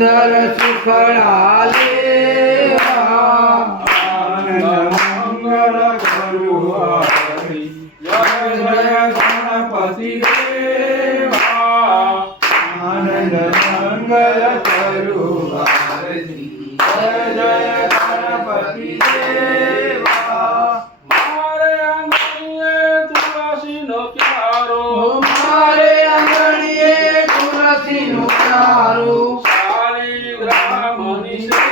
સુંદર સુખડાલે આનંદ મંગળ ગુરુ જય જય ગણપતિ દેવા આનંદ મંગળ ગુરુ જય જય ગણપતિ દેવા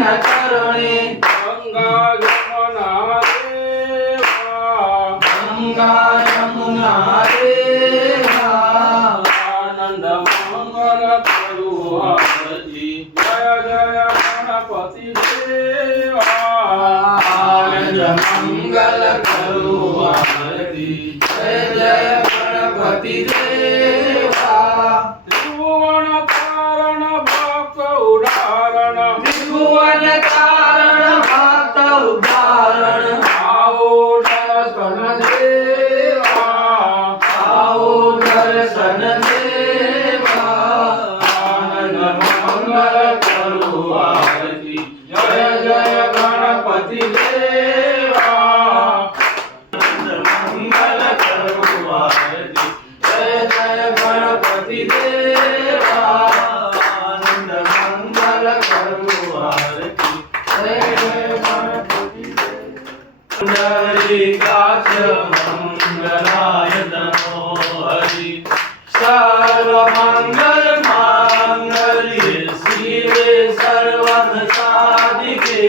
ના કારણે ગંગા જમના દેવા ગંગા જમના દેવા આનંદ મંગલ કરો આરતી જય જય ગણપતિ દેવા આનંદ મંગલ કરો આરતી જય જય ગણપતિ દેવા one मङ्गलाय नमो हरि। सर्वमङ्गलमाङ्गल्ये शिवे सर्वसादिके